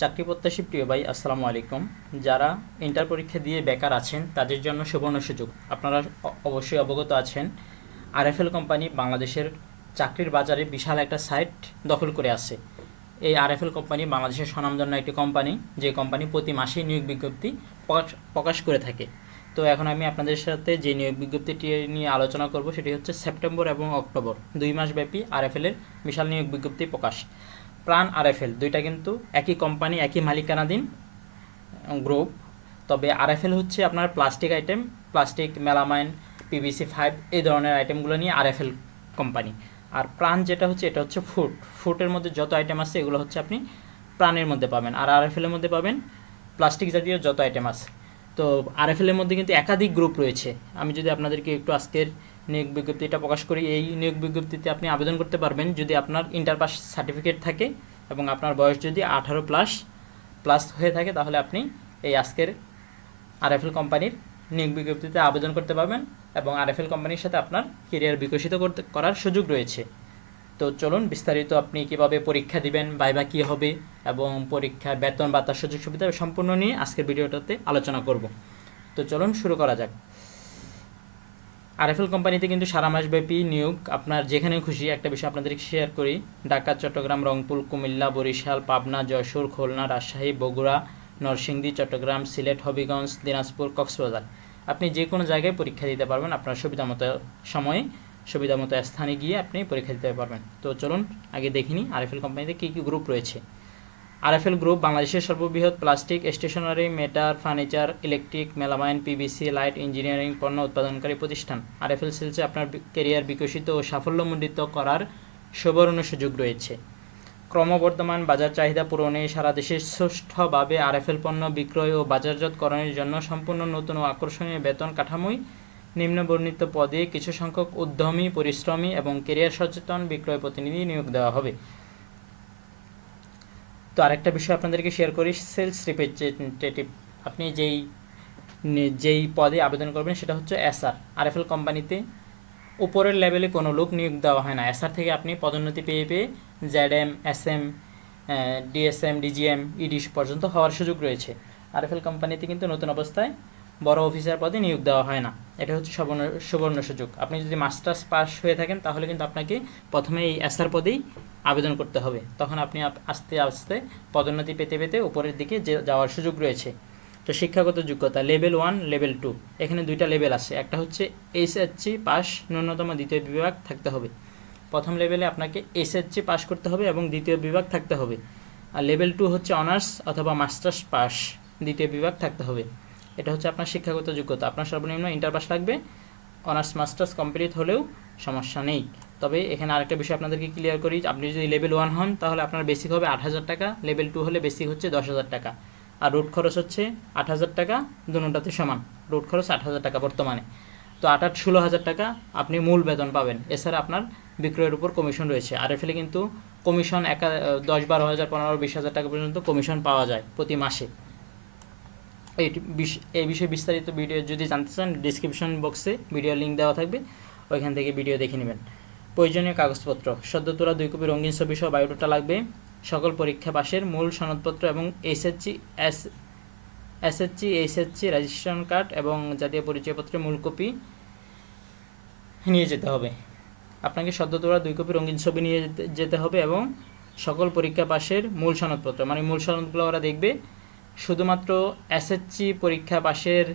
চাকরি প্রত্যাশী প্রিয় ভাই, আসসালামু আলাইকুম। যারা ইন্টার পরীক্ষা দিয়ে বেকার আছেন তাদের জন্য সুবর্ণ সুযোগ। আপনারা অবশ্যই অবগত আছেন, আরএফএল কোম্পানি বাংলাদেশের চাকরির বাজারে বিশাল একটা সাইট দখল করে আছে। এই আরএফএল কোম্পানি বাংলাদেশের স্বনামধন্য একটি কোম্পানি, যে কোম্পানি প্রতি মাসেই নিয়োগ বিজ্ঞপ্তি প্রকাশ করে থাকে। তো এখন আমি আপনাদের সাথে যে নিয়োগ বিজ্ঞপ্তিটি নিয়ে আলোচনা করব সেটি হচ্ছে সেপ্টেম্বর এবং অক্টোবর 2 মাস ব্যাপী আরএফএলের বিশাল নিয়োগ বিজ্ঞপ্তি প্রকাশ। প্রাণ আরএফএল দুইটা কিন্তু একই কোম্পানি, একই মালিকানাধীন গ্রুপ। তবে আরএফএল হচ্ছে আপনার plastic item, plastic, melamine, PVC 5 এই ধরনের আইটেমগুলো নিয়ে আরএফএল কোম্পানি। আর প্রাণ যেটা হচ্ছে, এটা হচ্ছে ফুডের মধ্যে যত আইটেম আছে এগুলো হচ্ছে আপনি প্রাণের মধ্যে পাবেন, আর আরএফএলের মধ্যে পাবেন প্লাস্টিক জাতীয় যত আইটেম আছে। তো আরএফএলের মধ্যে কিন্তু একাধিক গ্রুপ রয়েছে। আমি যদি আপনাদেরকে একটু আজকের নিয়োগ বিজ্ঞপ্তিটা প্রকাশ করি, এই নিয়োগ বিজ্ঞপ্তিতে আপনি আবেদন করতে পারবেন যদি আপনার ইন্টার পাস সার্টিফিকেট থাকে এবং আপনার বয়স যদি 18 প্লাস হয়ে থাকে, তাহলে আপনি এই আজকের আরএফএল কোম্পানির নিয়োগ বিজ্ঞপ্তিতে আবেদন করতে পারবেন এবং আরএফএল কোম্পানির সাথে আপনার কেরিয়ার বিকশিত করার সুযোগ রয়েছে। তো চলুন বিস্তারিত আপনি কিভাবে পরীক্ষা দিবেন, ভাইভা কী হবে এবং পরীক্ষার বেতন ভাতার সুযোগ সুবিধা সম্পূর্ণ নিয়ে আজকের ভিডিওটাতে আলোচনা করব। তো চলুন শুরু করা যাক। আরএফএল কোম্পানিতে কিন্তু সারা মাসব্যাপী নিয়োগ, আপনার যেখানে খুশি। একটা বিষয় আপনাদেরকে শেয়ার করি, ঢাকা, চট্টগ্রাম, রংপুর, কুমিল্লা, বরিশাল, পাবনা, যশোর, খুলনা, রাজশাহী, বগুড়া, নরসিংদী, চট্টগ্রাম, সিলেট, হবিগঞ্জ, দিনাজপুর, কক্সবাজার, আপনি যে কোনো জায়গায় পরীক্ষা দিতে পারবেন। আপনার সুবিধামতো সময়ে, সুবিধামতো স্থানে গিয়ে আপনি পরীক্ষা দিতে পারবেন। তো চলুন আগে দেখিনি আরএফএল কোম্পানিতে কী কী গ্রুপ রয়েছে। আরএফএল গ্রুপ বাংলাদেশের সর্ববৃহৎ plastic, stationery, metal, furniture, electric, melamine, PVC, light, engineering পণ্য উৎপাদনকারী প্রতিষ্ঠান। আরএফএল সেলসে আপনার ক্যারিয়ার বিকশিত ও সাফল্যমণ্ডিত করার সুবর্ণ সুযোগ রয়েছে। ক্রমবর্ধমান বাজার চাহিদা পূরণে সারা দেশে সুষ্ঠুভাবে আরএফএল পণ্য বিক্রয় ও বাজারজাতকরণের জন্য সম্পূর্ণ নতুন ও আকর্ষণীয় বেতন কাঠামোয় নিম্নবর্ণিত পদে কিছু সংখ্যক উদ্যমী, পরিশ্রমী এবং ক্যারিয়ার সচেতন বিক্রয় প্রতিনিধি নিয়োগ দেওয়া হবে। তো আরেকটা বিষয় আপনাদেরকে শেয়ার করি, সেলস রিপ্রেজেন্টেটিভ। আপনি যেই পদে আবেদন করবেন সেটা হচ্ছে এসআর। আরএফএল কোম্পানিতে উপরের লেভেলে কোনো লোক নিয়োগ দেওয়া হয় না। এসআর থেকে আপনি পদোন্নতি পেয়ে জেডএম, এসএম, ডিএসএম, ডিজিএম, ইডি পর্যন্ত হওয়ার সুযোগ রয়েছে। আরএফএল কোম্পানিতে কিন্তু নতুন অবস্থায় বড় অফিসার পদে নিয়োগ দেওয়া হয় না। এটা হচ্ছে সুবর্ণ সুযোগ। আপনি যদি মাস্টার্স পাস হয়ে থাকেন তাহলে কিন্তু আপনাকে প্রথমে এই এসআর পদেই আবেদন করতে হবে, তখন আপনি আস্তে আস্তে পদোন্নতি পেতে পেতে উপরের দিকে যাওয়ার সুযোগ রয়েছে। তো শিক্ষাগত যোগ্যতা লেভেল 1, লেভেল 2, এখানে দুইটা লেভেল আছে। একটা হচ্ছে এইচএসসি পাস, ন্যূনতম দ্বিতীয় বিভাগ থাকতে হবে। প্রথম লেভেলে আপনাকে এইচএসসি পাস করতে হবে এবং দ্বিতীয় বিভাগ থাকতে হবে। আর লেভেল 2 হচ্ছে অনার্স অথবা মাস্টার্স পাস, দ্বিতীয় বিভাগ থাকতে হবে। এটা হচ্ছে আপনার শিক্ষাগত যোগ্যতা। আপনার সর্বনিম্ন ইন্টার পাস লাগবে, অনার্স মাস্টার্স কমপ্লিট হলেও সমস্যা নেই। তবে এখানে আরেকটা বিষয় আপনাদেরকে ক্লিয়ার করি, আপনি যদি লেভেল 1 হন তাহলে আপনার বেসিক হবে 8,000 টাকা, লেভেল 2 হলে বেসিক হচ্ছে 10,000 টাকা, আর রুট খরচ হচ্ছে 8,000 টাকা, দুটোটাতে সমান। রুট খরচ 8,000 টাকা বর্তমানে। তো 16,000 টাকা আপনি মূল বেতন পাবেন। এছাড়া আপনার বিক্রয়ের উপর কমিশন রয়েছে। আরএফএলে কিন্তু কমিশন 10-12,000, 15-20,000 টাকা পর্যন্ত কমিশন পাওয়া যায় প্রতি মাসে। এই বিষয়ে বিস্তারিত ভিডিও যদি জানতে চান, ডিসক্রিপশন বক্সে ভিডিও লিঙ্ক দেওয়া থাকবে, ওইখান থেকে ভিডিও দেখে নেবেন। প্রয়োজনীয় কাগজপত্র, সদ্য তোলা 2 কপি রঙিন ছবি সহ বায়োডাটা লাগবে। সকল পরীক্ষা পাশের মূল সনদপত্র এবং এসএসসি রেজিস্ট্রেশন কার্ড এবং জাতীয় পরিচয়পত্রের মূল কপি নিয়ে যেতে হবে। আপনাকে সদ্য তোলা 2 কপি রঙিন ছবি নিয়ে যেতে হবে এবং সকল পরীক্ষা পাশের মূল সনদপত্র, মানে মূল সনদগুলো ওরা দেখবে। শুধুমাত্র এসএসসি পরীক্ষা পাশের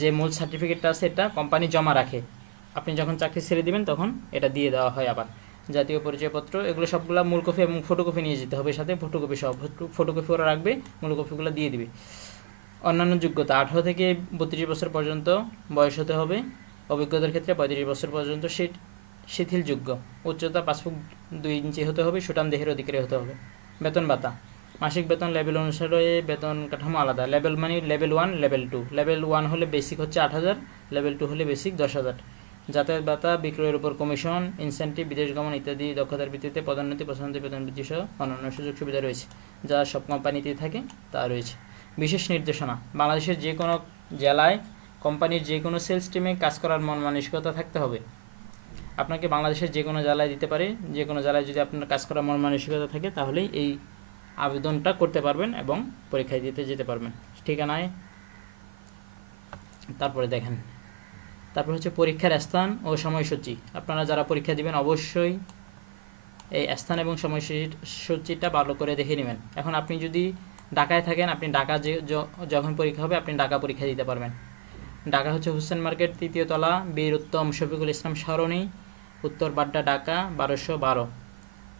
যে মূল সার্টিফিকেটটা আছে এটা কোম্পানি জমা রাখে। আপনি যখন চাকরি ছেড়ে দিবেন তখন এটা দিয়ে দেওয়া হয়। আবার জাতীয় পরিচয়পত্র, এগুলো সবগুলো মূল কপি এবং ফটোকপি নিয়ে যেতে হবে, সাথে ফটোকপি সহ। ফটোকপি ওরা রাখবে, মূল কপিগুলো দিয়ে দিবে। অন্যান্য যোগ্যতা, 18 থেকে 32 বছর পর্যন্ত বয়স হতে হবে। অভিজ্ঞতার ক্ষেত্রে 35 বছর পর্যন্ত শিথিলযোগ্য। উচ্চতা 5 ফুট 2 ইঞ্চি হতে হবে। সুঠাম দেহের অধিকারী হতে হবে। বেতন ভাতা, মাসিক বেতন লেভেল অনুসারে বেতন কাঠামো আলাদা। লেভেল মানে লেভেল 1, লেভেল 2। লেভেল 1 হলে বেসিক হচ্ছে 8,000, লেভেল 2 হলে বেসিক 10,000। যাতায়াত ভাতা, বিক্রয়ের উপর কমিশন, ইনসেন্টিভ, বিদেশ গমন ইত্যাদি দক্ষতার ভিত্তিতে পদোন্নতি, পছন্দ বেতন বৃদ্ধি সহ অন্যান্য সুযোগ সুবিধা রয়েছে, যা সব কোম্পানিতেই থাকে, তা রয়েছে। বিশেষ নির্দেশনা, বাংলাদেশের যে কোনো জেলায় কোম্পানির যে কোনো সেলস টিমে কাজ করার মন মানসিকতা থাকতে হবে। আপনাকে বাংলাদেশের যে কোনো জেলায় দিতে পারে। যে কোনো জেলায় যদি আপনার কাজ করার মন মানসিকতা থাকে তাহলেই এই আবেদনটা করতে পারবেন এবং পরীক্ষায় দিতে যেতে পারবেন ঠিকানায়। তারপরে দেখেন, তারপর হচ্ছে পরীক্ষার স্থান ও সময়সূচি। আপনারা যারা পরীক্ষা দিবেন অবশ্যই এই স্থান এবং সময়সূচিটা ভালো করে দেখে নেবেন। এখন আপনি যদি ঢাকায় থাকেন, আপনি ঢাকা যখন পরীক্ষা হবে আপনি ঢাকা পরীক্ষা দিতে পারবেন। ঢাকা হচ্ছে হুসেন মার্কেট 3য় তলা, বীর উত্তম শফিকুল ইসলাম সরণি, উত্তর বাড্ডা, ঢাকা 1212।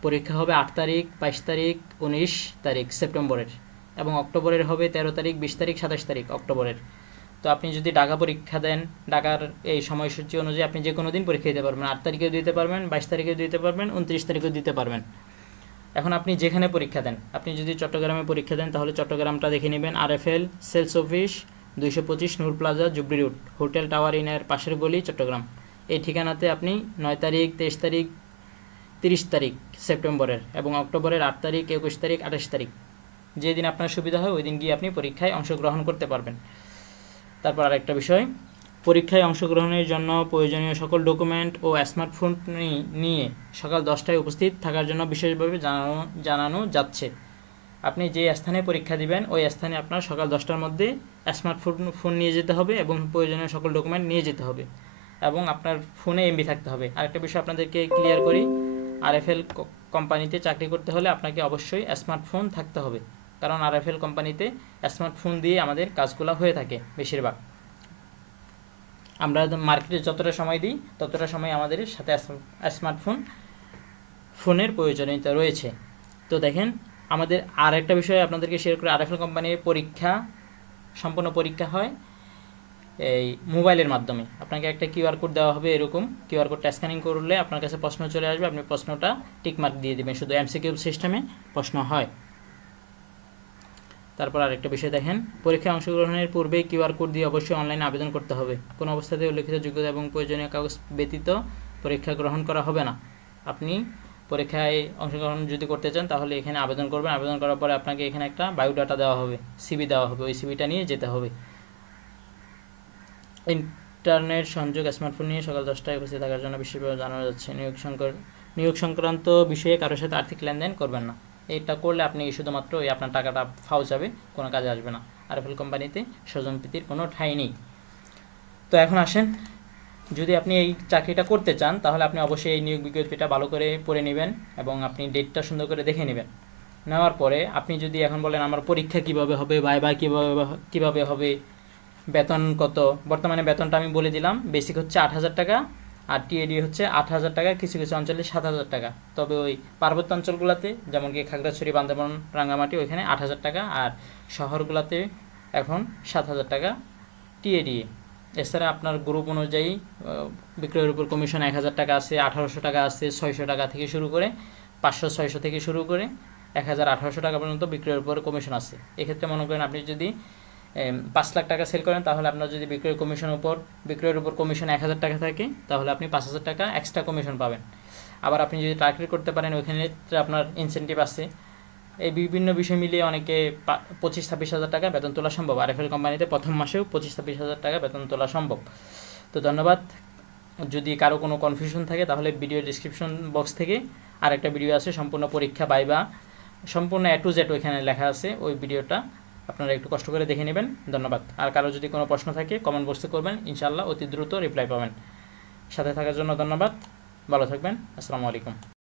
পরীক্ষা হবে 8 তারিখ, 22 তারিখ, 19 তারিখ সেপ্টেম্বরের, এবং অক্টোবরের হবে 13 তারিখ, 20 তারিখ, 27 তারিখ অক্টোবরের। তো আপনি যদি ঢাকা পরীক্ষা দেন, ঢাকার এই সময়সূচি অনুযায়ী আপনি যে কোনো দিন পরীক্ষা দিতে পারবেন। 8 তারিখেও দিতে পারবেন, 22 তারিখেও দিতে পারবেন, 29 তারিখেও দিতে পারবেন। এখন আপনি যেখানে পরীক্ষা দেন, আপনি যদি চট্টগ্রামে পরীক্ষা দেন তাহলে চট্টগ্রামটা দেখে নেবেন। RFL sales office 225 Noor plaza, jubilee road, hotel tower ইনের পাশের গলি, চট্টগ্রাম। এই ঠিকানাতে আপনি 9 তারিখ, 23 তারিখ, 30 তারিখ সেপ্টেম্বরের এবং অক্টোবরের 8 তারিখ, 21 তারিখ, 28 তারিখ যেদিন আপনার সুবিধা হয় ওই দিন গিয়ে আপনি পরীক্ষায় অংশগ্রহণ করতে পারবেন। তারপর আরেকটা বিষয়, পরীক্ষায় অংশগ্রহণের জন্য প্রয়োজনীয় সকল ডকুমেন্ট ও স্মার্টফোন নিয়ে সকাল 10টায় উপস্থিত থাকার জন্য বিশেষভাবে জানানো যাচ্ছে। আপনি যে স্থানে পরীক্ষা দিবেন ওই স্থানে আপনার সকাল 10টার মধ্যে স্মার্টফোন নিয়ে যেতে হবে এবং প্রয়োজনীয় সকল ডকুমেন্ট নিয়ে যেতে হবে এবং আপনার ফোনে MB থাকতে হবে। আরেকটা বিষয় আপনাদেরকে ক্লিয়ার করি, RFL কোম্পানিতে চাকরি করতে হলে আপনাকে অবশ্যই স্মার্টফোন থাকতে হবে, কারণ RFL কোম্পানিতে স্মার্টফোন দিয়ে আমাদের কাজগুলো হয়ে থাকে বেশিরভাগ। আমরা মার্কেটে যতটা সময় দিই ততটা সময় আমাদের সাথে ফোনের প্রয়োজনীয়তা রয়েছে। তো দেখেন, আমাদের আর একটা বিষয় আপনাদেরকে শেয়ার করে, RFL কোম্পানির সম্পূর্ণ পরীক্ষা হয় এই মোবাইলের মাধ্যমে। আপনাকে একটা QR কোড দেওয়া হবে, এরকম QR কোডটা স্ক্যানিং করলে আপনার কাছে প্রশ্ন চলে আসবে, আপনি প্রশ্নটা টিকমার্ক দিয়ে দেবেন। শুধু MCQ সিস্টেমে প্রশ্ন হয়। তারপর আরেকটা বিষয় দেখেন, পরীক্ষায় অংশগ্রহণের পূর্বে QR কোড দিয়ে অবশ্যই অনলাইনে আবেদন করতে হবে। কোনো অবস্থাতে উল্লেখিত যোগ্যতা এবং প্রয়োজনীয় কাগজ ব্যতীত পরীক্ষা গ্রহণ করা হবে না। আপনি পরীক্ষায় অংশগ্রহণ যদি করতে চান তাহলে এখানে আবেদন করবেন। আবেদন করার পরে আপনাকে এখানে একটা বায়োডাটা দেওয়া হবে, CV দেওয়া হবে, ওই CVটা নিয়ে যেতে হবে। ইন্টারনেট সংযোগ, স্মার্টফোন নিয়ে সকাল 10টায় উপস্থিত থাকার জন্য বিশেষভাবে জানানো যাচ্ছে। নিয়োগ সংক্রান্ত বিষয়ে কারোর সাথে আর্থিক লেনদেন করবেন না। এটা করলে আপনি শুধুমাত্র ওই আপনার টাকাটা ফাও যাবে, কোনো কাজে আসবে না। RFL কোম্পানিতে স্বজনপ্রীতির কোনো ঠাঁই নেই। তো এখন আসেন, যদি আপনি এই চাকরিটা করতে চান তাহলে আপনি অবশ্যই এই নিয়োগ বিজ্ঞপ্তিটা ভালো করে পড়ে নেবেন এবং আপনি ডেটটা সুন্দর করে দেখে নেবেন। নেওয়ার পরে আপনি যদি এখন বলেন আমার পরীক্ষা কিভাবে হবে, ভাইভা কিভাবে হবে, বেতন কত, বর্তমানে বেতনটা আমি বলে দিলাম। বেসিক হচ্ছে 8,000 টাকা আর TAD হচ্ছে 8,000 টাকা, কিছু কিছু অঞ্চলে 7,000 টাকা। তবে ওই পার্বত্য অঞ্চলগুলোতে যেমন কি খাগড়াছড়ি, বান্দরবান, রাঙ্গামাটি, ওইখানে 8,000 টাকা, আর শহরগুলোতে এখন 7,000 টাকা TAD। এছাড়া আপনার গ্রুপ অনুযায়ী বিক্রয়ের উপর কমিশন 1,000 টাকা আছে, 1,800 টাকা আছে, 600 টাকা থেকে শুরু করে 500-600 থেকে শুরু করে 1,000-1,800 টাকা পর্যন্ত বিক্রয়ের উপর কমিশন আছে। এক্ষেত্রে মনে করেন আপনি যদি 5 লাখ টাকা সেল করেন তাহলে আপনার যদি বিক্রয়ের উপর কমিশন 1,000 টাকা থাকে তাহলে আপনি 5,000 টাকা এক্সট্রা কমিশন পাবেন। আবার আপনি যদি চাকরি করতে পারেন ওইখানে আপনার ইনসেন্টিভ আছে। এই বিভিন্ন বিষয় মিলিয়ে অনেকে 25-26 হাজার টাকা বেতন তোলা সম্ভব। RFL কোম্পানিতে প্রথম মাসেও 25-26 হাজার টাকা বেতন তোলা সম্ভব। তো ধন্যবাদ। যদি কারো কোনো কনফিউশন থাকে তাহলে ভিডিও ডিসক্রিপশন বক্স থেকে আরেকটা ভিডিও আছে, সম্পূর্ণ পরীক্ষা ভাইভা সম্পূর্ণ A to Z ওইখানে লেখা আছে, ওই ভিডিওটা আপনারা একটু কষ্ট করে দেখে নেবেন। ধন্যবাদ। আর কারো যদি কোনো প্রশ্ন থাকে কমেন্ট বক্সে করবেন, ইনশাআল্লাহ অতি দ্রুত রিপ্লাই পাবেন। সাথে থাকার জন্য ধন্যবাদ। ভালো থাকবেন। আসসালামু আলাইকুম।